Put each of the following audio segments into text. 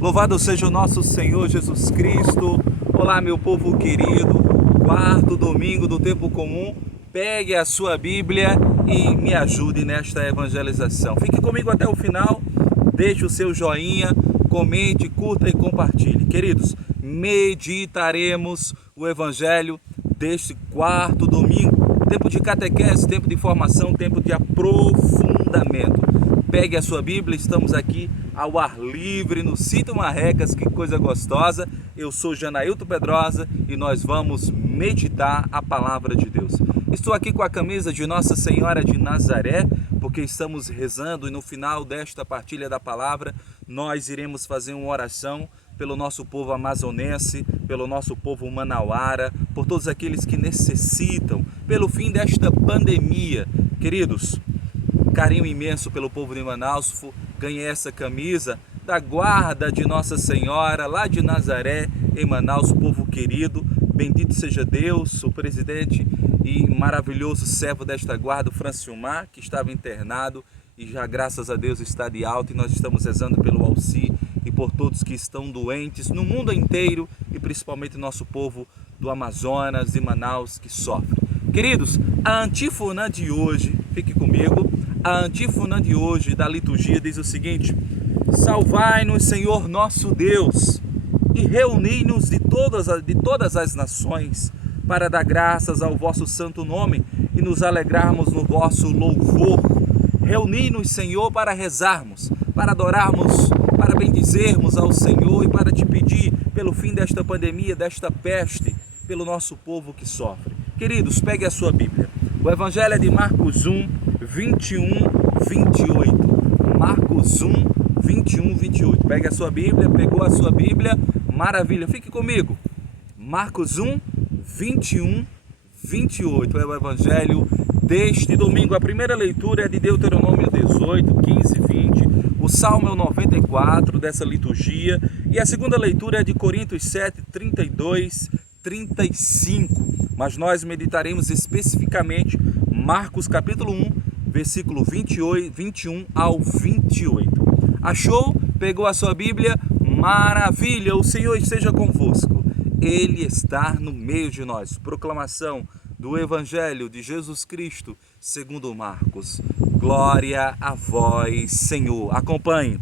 Louvado seja o nosso Senhor Jesus Cristo. Olá, meu povo querido. Quarto domingo do tempo comum. Pegue a sua Bíblia e me ajude nesta evangelização. Fique comigo até o final. Deixe o seu joinha, comente, curta e compartilhe. Queridos, meditaremos o Evangelho deste quarto domingo. Tempo de catequese, tempo de formação, tempo de aprofundamento. Pegue a sua Bíblia, estamos aqui ao ar livre, no Sítio Marrecas, que coisa gostosa. Eu sou Janailton Pedrosa e nós vamos meditar a palavra de Deus. Estou aqui com a camisa de Nossa Senhora de Nazaré, porque estamos rezando e no final desta partilha da palavra, nós iremos fazer uma oração pelo nosso povo amazonense, pelo nosso povo manauara, por todos aqueles que necessitam, pelo fim desta pandemia. Queridos, carinho imenso pelo povo de Manaus, ganhei essa camisa da guarda de Nossa Senhora, lá de Nazaré, em Manaus, povo querido. Bendito seja Deus, o presidente e maravilhoso servo desta guarda, o Francilmar, que estava internado e já, graças a Deus, está de alta, e nós estamos rezando pelo Alci e por todos que estão doentes no mundo inteiro e principalmente nosso povo do Amazonas e Manaus que sofre. Queridos, a antífona de hoje, fique comigo, a antífona de hoje da liturgia diz o seguinte: salvai-nos, Senhor nosso Deus, e reuni-nos de todas as nações, para dar graças ao vosso santo nome e nos alegrarmos no vosso louvor. Reuni-nos, Senhor, para rezarmos, para adorarmos, para bendizermos ao Senhor e para te pedir pelo fim desta pandemia, desta peste, pelo nosso povo que sofre. Queridos, pegue a sua Bíblia. O Evangelho é de Marcos 1, 21, 28. Marcos 1, 21, 28. Pegue a sua Bíblia, pegou a sua Bíblia, maravilha. Fique comigo. Marcos 1, 21, 28. É o Evangelho deste domingo. A primeira leitura é de Deuteronômio 18, 15, 20. O Salmo é o 94 dessa liturgia. E a segunda leitura é de Coríntios 7, 32, 35. Mas nós meditaremos especificamente Marcos capítulo 1, versículo 21 ao 28. Achou? Pegou a sua Bíblia? Maravilha! O Senhor esteja convosco. Ele está no meio de nós. Proclamação do Evangelho de Jesus Cristo segundo Marcos. Glória a vós, Senhor. Acompanhe.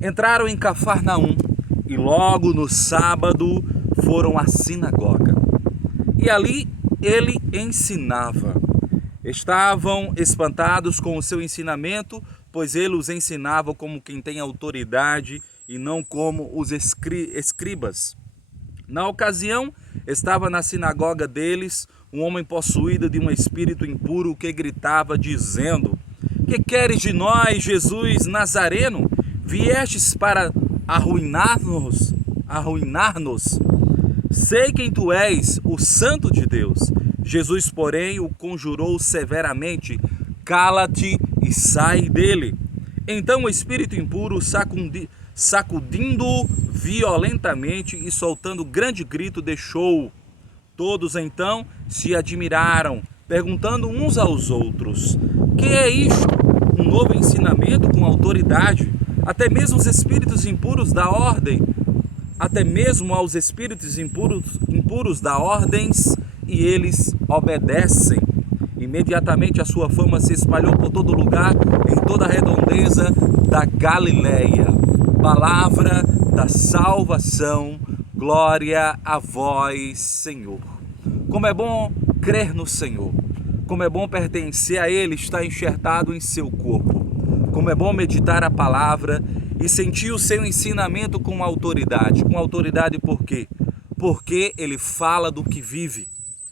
Entraram em Cafarnaum e logo no sábado foram à sinagoga. E ali ele ensinava. Estavam espantados com o seu ensinamento, pois ele os ensinava como quem tem autoridade e não como os escribas. Na ocasião, estava na sinagoga deles um homem possuído de um espírito impuro que gritava dizendo: que queres de nós, Jesus Nazareno? Viestes para arruinar-nos? Sei quem tu és, o Santo de Deus. Jesus, porém, o conjurou severamente: cala-te e sai dele. Então o espírito impuro, sacudindo-o violentamente e soltando grande grito, deixou-o. Todos então se admiraram, perguntando uns aos outros: que é isto? Um novo ensinamento com autoridade? Até mesmo os espíritos impuros da ordem, até mesmo aos espíritos impuros da ordens, e eles obedecem. Imediatamente a sua fama se espalhou por todo lugar, em toda a redondeza da Galileia. Palavra da salvação, glória a vós, Senhor. Como é bom crer no Senhor, como é bom pertencer a Ele, estar enxertado em seu corpo. Como é bom meditar a palavra e sentir o seu ensinamento com autoridade. Com autoridade por quê? Porque Ele fala do que vive.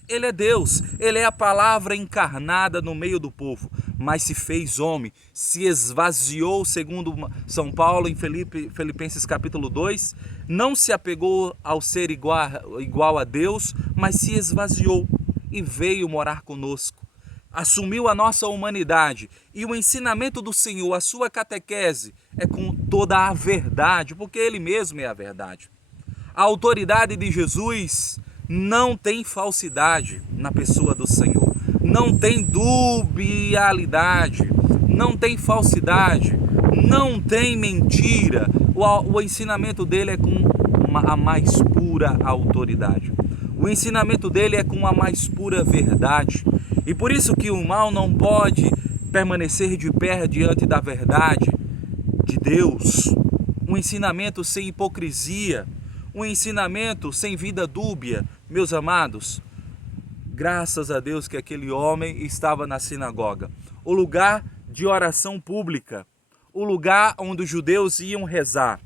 Ele é Deus, Ele é a palavra encarnada no meio do povo, mas se fez homem, se esvaziou, segundo São Paulo em Filipenses capítulo 2, não se apegou ao ser igual a Deus, mas se esvaziou e veio morar conosco. Assumiu a nossa humanidade, e o ensinamento do Senhor, a sua catequese, é com toda a verdade, porque Ele mesmo é a verdade. A autoridade de Jesus não tem falsidade na pessoa do Senhor, não tem dubialidade, não tem falsidade, não tem mentira. O ensinamento dele é com a mais pura autoridade. O ensinamento dele é com a mais pura verdade. E por isso que o mal não pode permanecer de pé diante da verdade de Deus. Um ensinamento sem hipocrisia, um ensinamento sem vida dúbia. Meus amados, graças a Deus que aquele homem estava na sinagoga, o lugar de oração pública, o lugar onde os judeus iam rezar,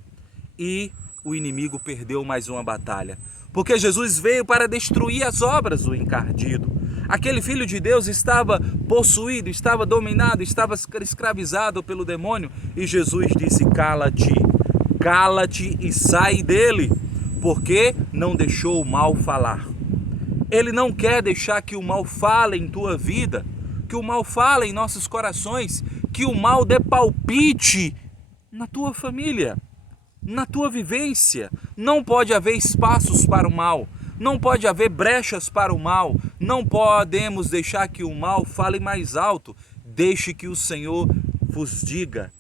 e o inimigo perdeu mais uma batalha, porque Jesus veio para destruir as obras do encardido. Aquele filho de Deus estava possuído, estava dominado, estava escravizado pelo demônio, e Jesus disse: cala-te, cala-te e sai dele, porque não deixou o mal falar. Ele não quer deixar que o mal fale em tua vida, que o mal fale em nossos corações, que o mal dê palpite na tua família, na tua vivência. Não pode haver espaços para o mal, não pode haver brechas para o mal, não podemos deixar que o mal fale mais alto. Deixe que o Senhor vos diga: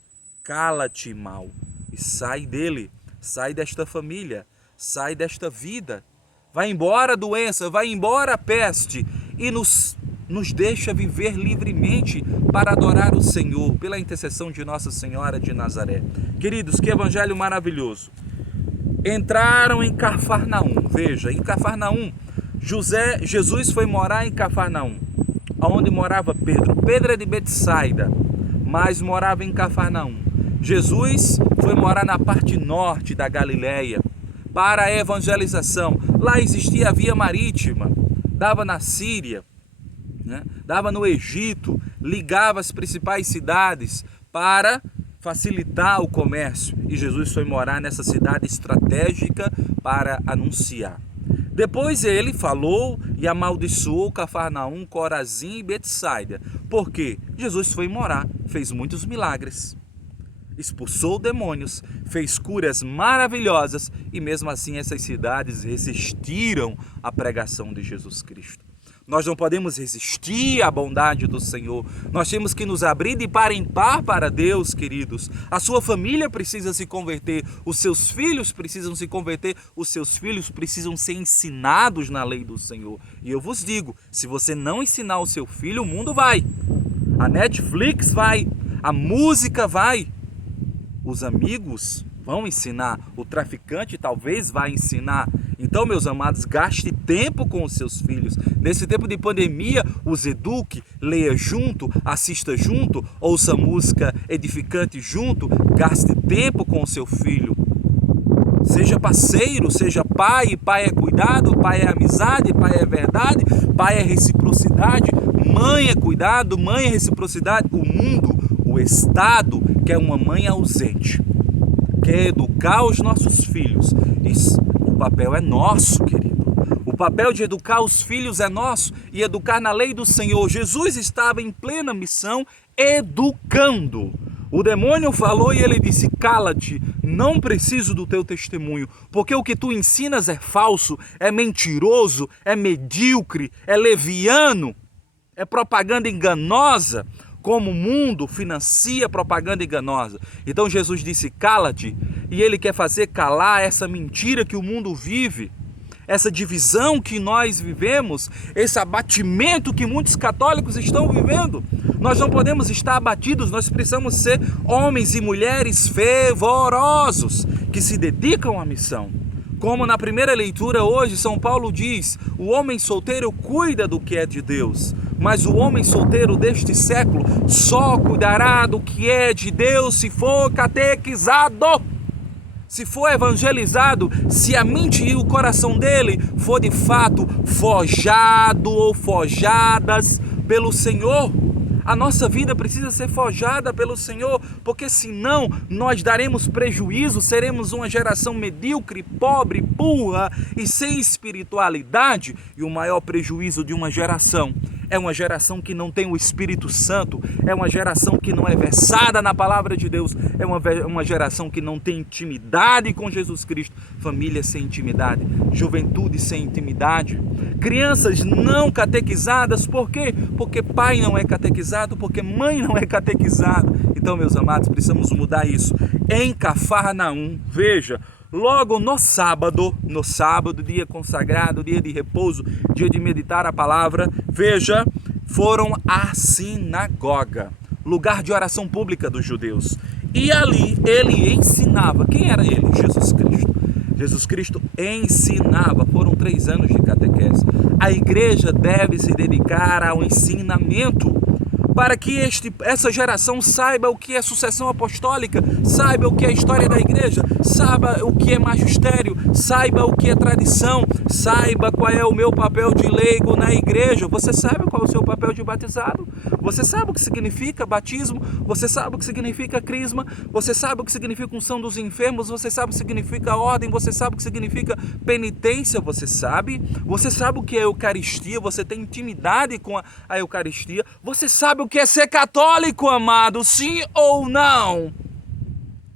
cala-te, mal, e sai dele, sai desta família, sai desta vida. Vai embora a doença, vai embora a peste, e nos deixa viver livremente para adorar o Senhor, pela intercessão de Nossa Senhora de Nazaré. Queridos, que evangelho maravilhoso. Entraram em Cafarnaum. Veja, em Cafarnaum, Jesus foi morar em Cafarnaum, onde morava Pedro. Pedro é de Betsaida, mas morava em Cafarnaum. Jesus foi morar na parte norte da Galileia para a evangelização. Lá existia a via marítima, dava na Síria, dava no Egito, ligava as principais cidades para facilitar o comércio. E Jesus foi morar nessa cidade estratégica para anunciar. Depois ele falou e amaldiçoou Cafarnaum, Corazim e Betsaida. Por quê? Jesus foi morar, fez muitos milagres, expulsou demônios, fez curas maravilhosas, e mesmo assim essas cidades resistiram à pregação de Jesus Cristo. Nós não podemos resistir à bondade do Senhor. Nós temos que nos abrir de par em par para Deus, queridos. A sua família precisa se converter, os seus filhos precisam se converter, os seus filhos precisam ser ensinados na lei do Senhor. E eu vos digo, se você não ensinar o seu filho, o mundo vai. A Netflix vai, a música vai, os amigos vão ensinar, o traficante talvez vá ensinar. Então, meus amados, gaste tempo com os seus filhos. Nesse tempo de pandemia, os eduque, leia junto, assista junto, ouça música edificante junto, gaste tempo com o seu filho. Seja parceiro, seja pai, pai é cuidado, pai é amizade, pai é verdade, pai é reciprocidade, mãe é cuidado, mãe é reciprocidade. O mundo, o Estado, quer uma mãe ausente, quer educar os nossos filhos. O papel é nosso, querido. O papel de educar os filhos é nosso, e educar na lei do Senhor. Jesus estava em plena missão, educando. O demônio falou e ele disse: cala-te, não preciso do teu testemunho, porque o que tu ensinas é falso, é mentiroso, é medíocre, é leviano, é propaganda enganosa, como o mundo financia propaganda enganosa. Então Jesus disse: cala-te, e ele quer fazer calar essa mentira que o mundo vive, essa divisão que nós vivemos, esse abatimento que muitos católicos estão vivendo. Nós não podemos estar abatidos, nós precisamos ser homens e mulheres fervorosos, que se dedicam à missão. Como na primeira leitura hoje, São Paulo diz: o homem solteiro cuida do que é de Deus, mas o homem solteiro deste século só cuidará do que é de Deus se for catequizado, se for evangelizado, se a mente e o coração dele for de fato forjado ou forjadas pelo Senhor. A nossa vida precisa ser forjada pelo Senhor, porque senão nós daremos prejuízo, seremos uma geração medíocre, pobre, burra e sem espiritualidade. E o maior prejuízo de uma geração é uma geração que não tem o Espírito Santo, é uma geração que não é versada na palavra de Deus, é uma geração que não tem intimidade com Jesus Cristo. Família sem intimidade, juventude sem intimidade, crianças não catequizadas. Por quê? Porque pai não é catequizado, porque mãe não é catequizada. Então, meus amados, precisamos mudar isso. em Cafarnaum. Veja, logo no sábado, dia consagrado, dia de repouso, dia de meditar a palavra, veja, foram à sinagoga, lugar de oração pública dos judeus. E ali ele ensinava. Quem era ele? Jesus Cristo. Jesus Cristo ensinava. Foram 3 anos de catequese. A igreja deve se dedicar ao ensinamento, para que essa geração saiba o que é sucessão apostólica, saiba o que é história da igreja, saiba o que é magistério, saiba o que é tradição, saiba qual é o meu papel de leigo na igreja. Você sabe qual é o seu papel de batizado? Você sabe o que significa batismo? Você sabe o que significa crisma? Você sabe o que significa unção dos enfermos? Você sabe o que significa ordem? Você sabe o que significa penitência? Você sabe? Você sabe o que é Eucaristia? Você tem intimidade com a Eucaristia? Você sabe o que é ser católico, amado? Sim ou não?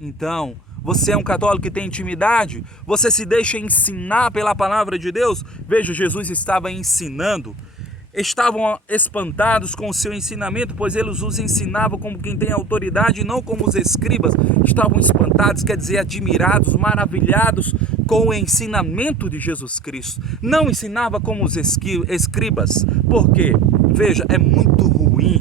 Então, você é um católico que tem intimidade? Você se deixa ensinar pela palavra de Deus? Veja, Jesus estava ensinando. Estavam espantados com o seu ensinamento, pois eles os ensinavam como quem tem autoridade, não como os escribas. Estavam espantados, quer dizer, admirados, maravilhados com o ensinamento de Jesus Cristo. Não ensinava como os escribas. Por quê? Veja, é muito ruim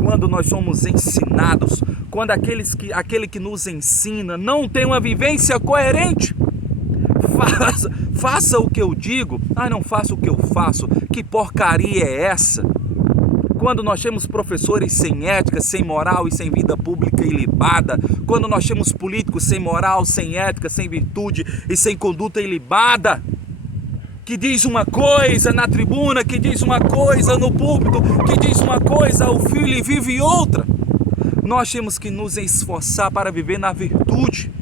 quando nós somos ensinados, quando aquele que nos ensina não tem uma vivência coerente. Faça o que eu digo, não faça o que eu faço. Que porcaria é essa? Quando nós temos professores sem ética, sem moral e sem vida pública ilibada, quando nós temos políticos sem moral, sem ética, sem virtude e sem conduta ilibada, que diz uma coisa na tribuna, que diz uma coisa no púlpito, que diz uma coisa ao filho e vive outra. Nós temos que nos esforçar para viver na virtude,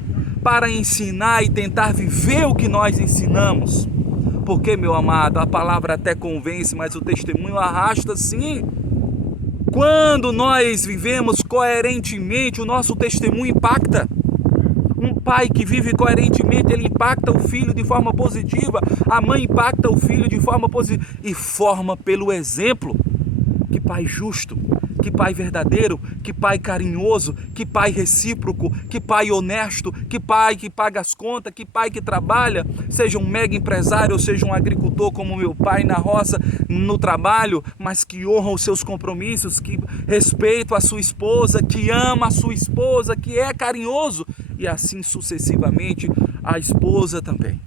para ensinar e tentar viver o que nós ensinamos. Porque, meu amado, a palavra até convence, mas o testemunho arrasta sim. Quando nós vivemos coerentemente, o nosso testemunho impacta. Um pai que vive coerentemente, ele impacta o filho de forma positiva. A mãe impacta o filho de forma positiva e forma pelo exemplo. Que pai justo, que pai verdadeiro, que pai carinhoso, que pai recíproco, que pai honesto, que pai que paga as contas, que pai que trabalha, seja um mega empresário ou seja um agricultor como meu pai na roça, no trabalho, mas que honra os seus compromissos, que respeita a sua esposa, que ama a sua esposa, que é carinhoso e assim sucessivamente a esposa também.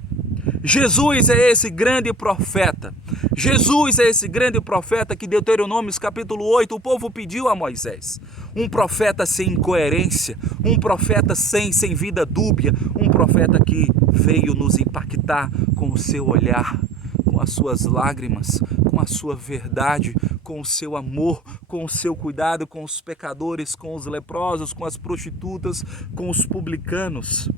Jesus é esse grande profeta. Jesus é esse grande profeta que Deuteronômio capítulo 8 o povo pediu a Moisés. Um profeta sem incoerência, um profeta sem vida dúbia, um profeta que veio nos impactar com o seu olhar, com as suas lágrimas, com a sua verdade, com o seu amor, com o seu cuidado com os pecadores, com os leprosos, com as prostitutas, com os publicanos.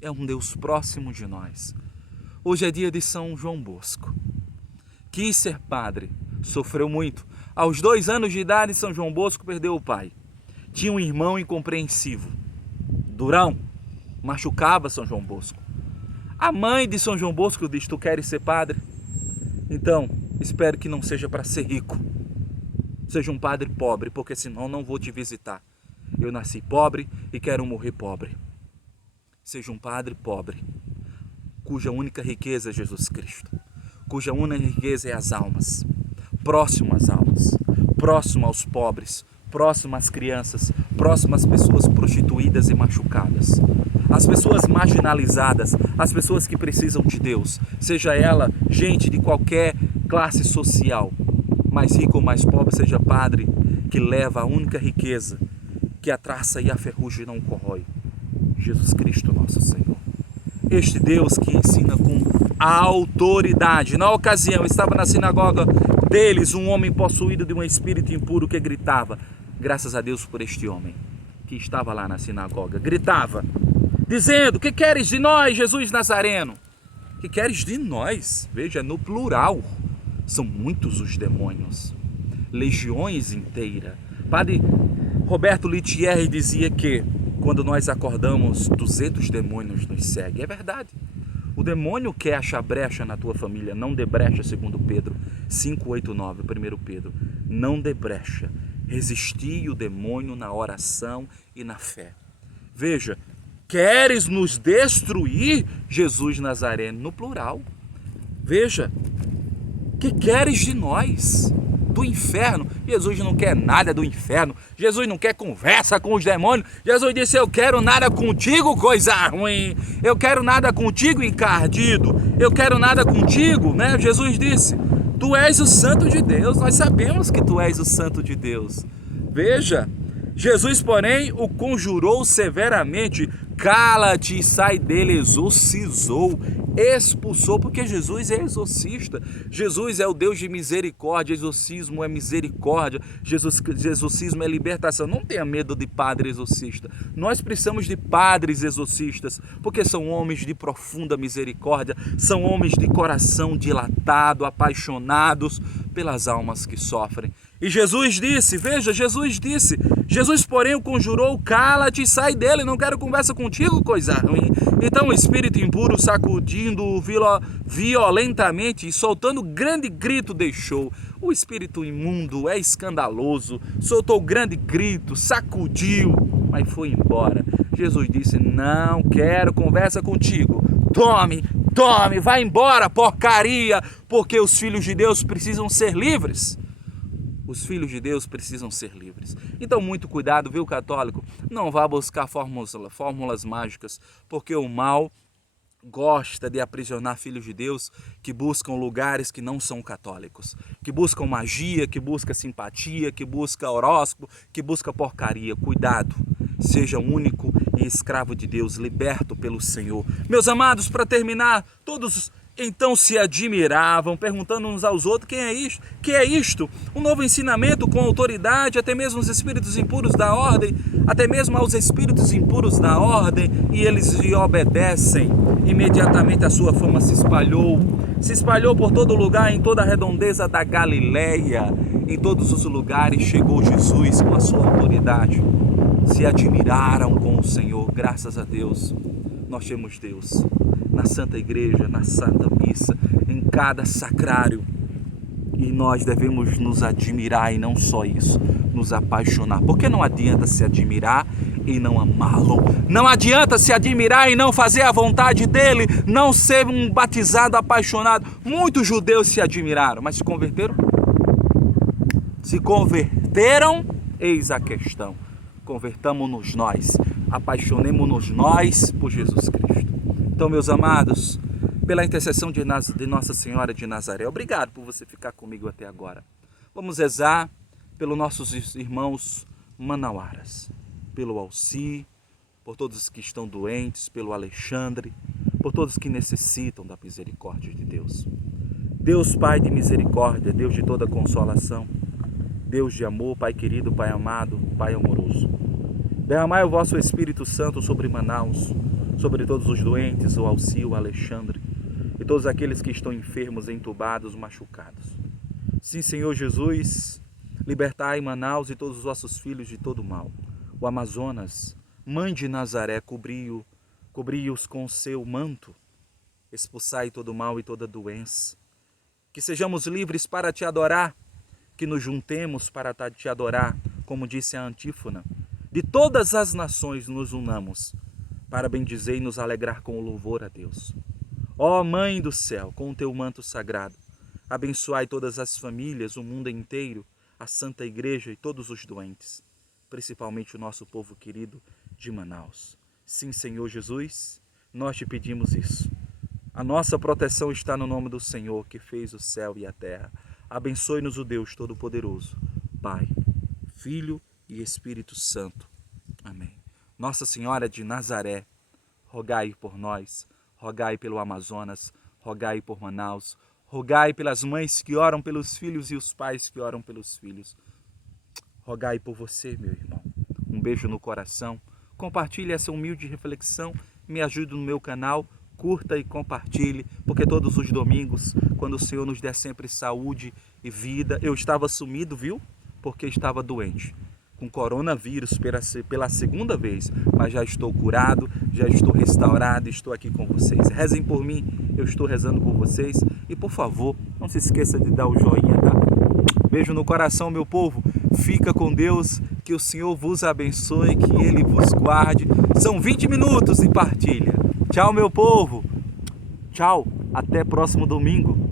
É um Deus próximo de nós. Hoje é dia de São João Bosco. Quis ser padre, sofreu muito. Aos 2 anos de idade, São João Bosco perdeu o pai. Tinha um irmão incompreensivo, durão, machucava São João Bosco. A mãe de São João Bosco diz: tu queres ser padre? Então, espero que não seja para ser rico. Seja um padre pobre, porque senão não vou te visitar. Eu nasci pobre e quero morrer pobre. Seja um padre pobre, cuja única riqueza é Jesus Cristo, cuja única riqueza é as almas, próximo às almas, próximo aos pobres, próximo às crianças, próximo às pessoas prostituídas e machucadas, as pessoas marginalizadas, as pessoas que precisam de Deus, seja ela gente de qualquer classe social, mais rico ou mais pobre, seja padre que leva a única riqueza que a traça e a ferrugem não corrói, Jesus Cristo nosso Senhor. Este Deus que ensina com autoridade. Na ocasião, estava na sinagoga deles um homem possuído de um espírito impuro que gritava. Graças a Deus por este homem que estava lá na sinagoga. Gritava, dizendo: que queres de nós, Jesus Nazareno? Que queres de nós? Veja, no plural. São muitos os demônios. Legiões inteiras. Padre Roberto Litieri dizia que quando nós acordamos, 200 demônios nos seguem. É verdade. O demônio quer achar brecha na tua família. Não dê brecha, segundo Pedro 5:8-9, 1 Pedro. Não dê brecha. Resisti o demônio na oração e na fé. Veja, Queres nos destruir, Jesus Nazareno, no plural. Veja, que queres de nós? Do inferno. Jesus não quer nada do inferno. Jesus não quer conversa com os demônios. Jesus disse: eu quero nada contigo, coisa ruim. Eu quero nada contigo, encardido. Eu quero nada contigo, né? Jesus disse: tu és o santo de Deus. Nós sabemos que tu és o santo de Deus. Veja, Jesus, porém, o conjurou severamente. Cala-te e sai dele, exorcizou, expulsou, porque Jesus é exorcista. Jesus é o Deus de misericórdia. Exorcismo é misericórdia. Exorcismo é libertação. Não tenha medo de padre exorcista. Nós precisamos de padres exorcistas, porque são homens de profunda misericórdia, são homens de coração dilatado, apaixonados pelas almas que sofrem. E Jesus disse, veja, Jesus, porém, o conjurou: cala-te e sai dele, não quero conversa contigo, coisa ruim. Então o espírito impuro, sacudindo-o violentamente e soltando grande grito, deixou. O espírito imundo é escandaloso, soltou grande grito, sacudiu, mas foi embora. Jesus disse: não quero conversa contigo, tome, vai embora, porcaria, porque os filhos de Deus precisam ser livres. Os filhos de Deus precisam ser livres. Então, muito cuidado, viu, católico? Não vá buscar fórmulas mágicas, porque o mal gosta de aprisionar filhos de Deus que buscam lugares que não são católicos, que buscam magia, que buscam simpatia, que buscam horóscopo, que buscam porcaria. Cuidado, seja único e escravo de Deus, liberto pelo Senhor. Meus amados, para terminar, todos então se admiravam, perguntando uns aos outros: quem é isto? Que é isto? Um novo ensinamento com autoridade, até mesmo os espíritos impuros da ordem, até mesmo aos espíritos impuros da ordem, e eles lhe obedecem. Imediatamente a sua fama se espalhou por todo lugar, em toda a redondeza da Galileia. Em todos os lugares chegou Jesus com a sua autoridade. Se admiraram com o Senhor. Graças a Deus, nós temos Deus na Santa Igreja, na Santa Missa, em cada sacrário. E nós devemos nos admirar, e não só isso, nos apaixonar. Porque não adianta se admirar e não amá-lo. Não adianta se admirar e não fazer a vontade dele, não ser um batizado apaixonado. Muitos judeus se admiraram, mas se converteram? Se converteram? Eis a questão. Convertamos-nos nós, apaixonemos-nos nós por Jesus Cristo. Então, meus amados, pela intercessão de Nossa Senhora de Nazaré, obrigado por você ficar comigo até agora. Vamos rezar pelos nossos irmãos manauaras, pelo Alci, por todos que estão doentes, pelo Alexandre, por todos que necessitam da misericórdia de Deus. Deus Pai de misericórdia, Deus de toda consolação, Deus de amor, Pai querido, Pai amado, Pai amoroso, derramai o vosso Espírito Santo sobre Manaus, sobre todos os doentes, o Alci, o Alexandre, e todos aqueles que estão enfermos, entubados, machucados. Sim, Senhor Jesus, libertai Manaus e todos os vossos filhos de todo mal. O Amazonas, Mãe de Nazaré, cobri-os com o seu manto, expulsai todo mal e toda doença. Que sejamos livres para te adorar, que nos juntemos para te adorar, como disse a antífona. De todas as nações nos unamos, para bendizer e nos alegrar com o louvor a Deus. Ó Mãe do céu, com o teu manto sagrado, abençoai todas as famílias, o mundo inteiro, a Santa Igreja e todos os doentes, principalmente o nosso povo querido de Manaus. Sim, Senhor Jesus, nós te pedimos isso. A nossa proteção está no nome do Senhor, que fez o céu e a terra. Abençoe-nos o Deus Todo-Poderoso, Pai, Filho e Espírito Santo. Amém. Nossa Senhora de Nazaré, rogai por nós, rogai pelo Amazonas, rogai por Manaus, rogai pelas mães que oram pelos filhos e os pais que oram pelos filhos. Rogai por você, meu irmão. Um beijo no coração. Compartilhe essa humilde reflexão, me ajude no meu canal, curta e compartilhe, porque todos os domingos, quando o Senhor nos der sempre saúde e vida, eu estava sumido, viu? Porque estava doente, com coronavírus pela segunda vez, mas já estou curado, já estou restaurado, estou aqui com vocês. Rezem por mim, eu estou rezando por vocês. E por favor, não se esqueça de dar o joinha, tá? Beijo no coração, meu povo. Fica com Deus, que o Senhor vos abençoe, que Ele vos guarde. São 20 minutos de partilha. Tchau, meu povo. Tchau, até próximo domingo.